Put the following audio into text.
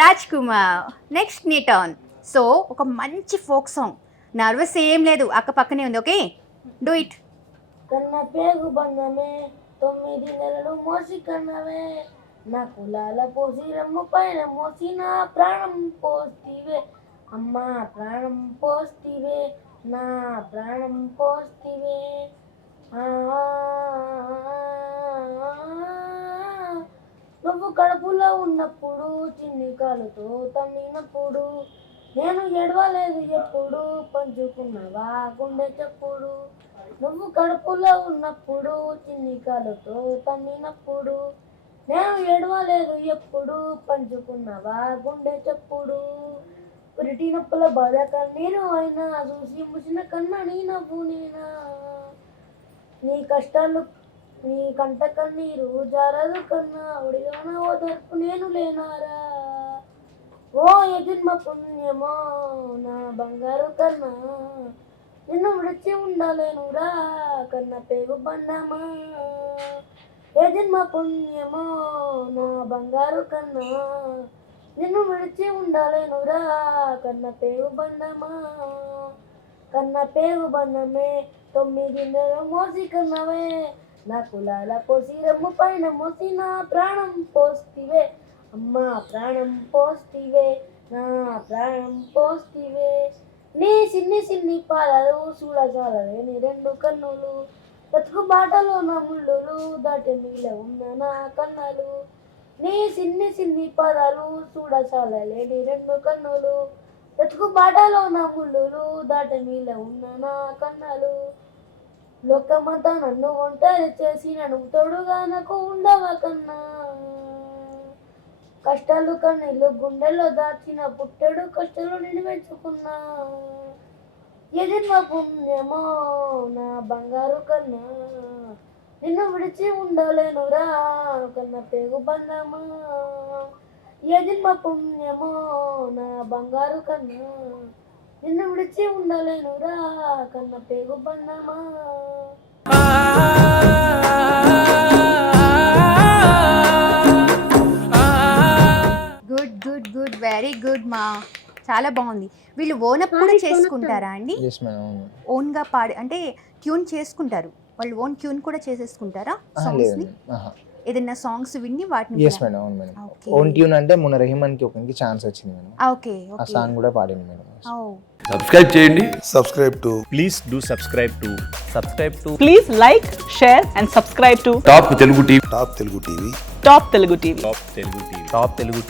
Raj Kumar. Next నీ turn. So ఒక మంచి ఫోక్ సాంగ్, నర్వస్ ఏం లేదు, అక్క పక్కనే ఉంది. Okay, do it. కన్న పేగు బంధమే 9 నెలలు మోసి కన్నవే, నా కులాల పోసి రమ్ము పైన మోసి నా ప్రాణం పోస్తివే, అమ్మా ప్రాణం పోస్తివే, నా ప్రాణం పోస్తివే. ఆ, నువ్వు కడుపులో ఉన్నప్పుడు చిన్ని కాలుతో తన్నినప్పుడు నేను ఎడవలేదు ఎప్పుడు, పంచుకున్నవా గుండె చప్పుడు. నువ్వు కడుపులో ఉన్నప్పుడు చిన్ని కాలుతో తన్నినప్పుడు నేను ఎడవలేదు ఎప్పుడు, పంచుకున్నవా గుండె చప్పుడు. పురిటి నొప్పుల బాధ కన్నీరు అయినా చూసి ముసిన కన్నా నీ నవ్వు నేనా, నీ కష్టాలు నీ కంట కన్నీరు జారదు కన్నా, ఒడిలోన ఓదార్పు నేను లేనారా. ఓ యజన్మ పుణ్యమో నా బంగారు కన్నా, నిన్ను విడిచి ఉండలేనురా కన్న పేగు బండమా. ఏ జన్మ పుణ్యమో నా బంగారు కన్నా, నిన్ను విడిచి ఉండలేనురా కన్న పేగు బండమా. కన్న పేగు బంధమే 9 నెలలు మోసి కన్నవే, నా కులాల పోసి రమ్ము పైన మోసి నా ప్రాణం పోస్తివే, అమ్మా ప్రాణం పోస్తివే, నా ప్రాణం పోస్తివే. నీ సిన్ని పాదాలు చూడజాలవే నీ 2 కన్నులు, బతుకు బాటలో నా ముళ్ళులు దాటి నీల ఉన్న నా కన్నలు. నీ సిన్ని పాదాలు చూడజాలలే నీ 2 కన్నులు, బతుకు బాటలో నా ముళ్ళులు దాటి నీల ఉన్న నా కన్నలు. లోకమంతా నన్ను ఒంటరి చేసి నన్ను తోడుగా నాకు ఉండవా కన్నా, కష్టాలు కన్నీళ్ళు గుండెల్లో దాచిన పుట్టెడు కష్టాలు నేను పెంచుకున్నా. ఎదిరిన పుణ్యమో నా బంగారు కన్నా, నిన్ను విడిచి ఉండలేనురా కన్న పేగు బంధమా. ఎదిరిన పుణ్యమో నా బంగారు కన్నా, నిన్ను విడిచి ఉండలేనురా కన్న పేగు బంధమా. Good good good, very good మా, చాలా బాగుంది. వీళ్ళు ఓనప్ కూడా చేసుకుంటారా అండి? ఎస్ మేడం, అవును. ఓన్గా పాడి అంటే ట్యూన్ చేసుకుంటారు వాళ్ళు, ఓన్ ట్యూన్ కూడా చేసేసుకుంటారా సాంగ్స్ ని? ఏదైనా సాంగ్స్ విని వాటిని? ఎస్ మేడం, అవును మేడం. ఓన్ ట్యూన్ అంటే మొన్న రెహమాన్ కి ఒకరికి ఛాన్స్ వచ్చింది మేడం, ఓకే ఆ సాంగ్ కూడా పాడింది మేడం. సబ్స్క్రైబ్ చేయండి. subscribe to Please do subscribe to Please like, share and subscribe to top Telugu TV. Top Telugu TV. Top Telugu TV. Top Telugu TV.